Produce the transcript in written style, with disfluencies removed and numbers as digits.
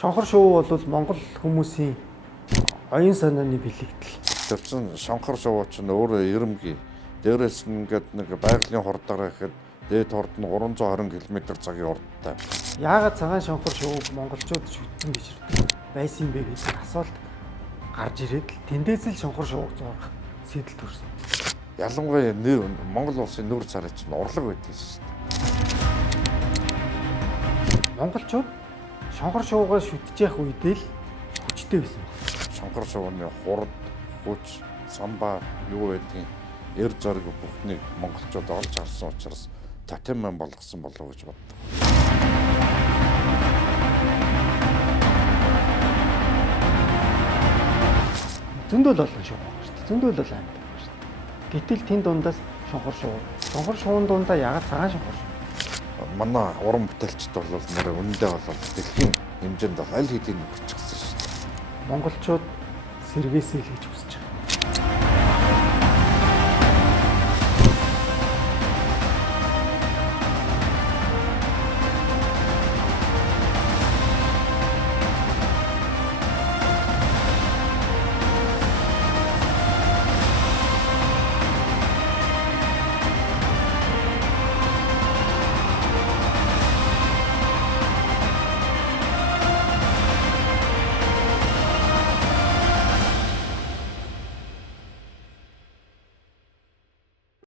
Шонхор шувуу бол Монгол хүмүүсийн оюун санааны бэлэгдэл. Тэрсэн шонхор шувуу ч өөрөө ирэмгий. Дээрээс нь ингээд нэг байгалийн хурдаараа гэхэд дээд хурд нь 320 км/цагийн хурдтай. Яагаад цагаан шонхор шувууг монголчууд шүтсэн гэж байсан юм бэ гэдэг асуулт гарч ирээд л тэндээс л шонхор шувууг зурах сэтэл төрсөн. Ялангуяа Монгол улсын нүүр царай чинь урлаг байдаг шүү дээ. Монголчууд шонхор шувуугаа шүтж явах үедээ л хүчтэй байсан. Шонхор шувууны хурд, хүч, самбаа юу байдгийг эр зориг бүхнийг монголчууд олж харсан учраас тотем болгосон болов уу гэж боддог. Зөндөл олон шувуу байна шүү дээ. Зөндөл бол амьд байна шүү дээ. Гэтэл тэн дундаас шонхор шувуу. Шонхор шувуун дундаа ягаад цагаан шонхор шувуу? Манай уран бүтээлчд бол нэр үнэндээ бол дэлхийн хэмжээнд аль хэдийн нөхөрчихсөн шүү дээ. Монголчууд сэргээсэй л гэж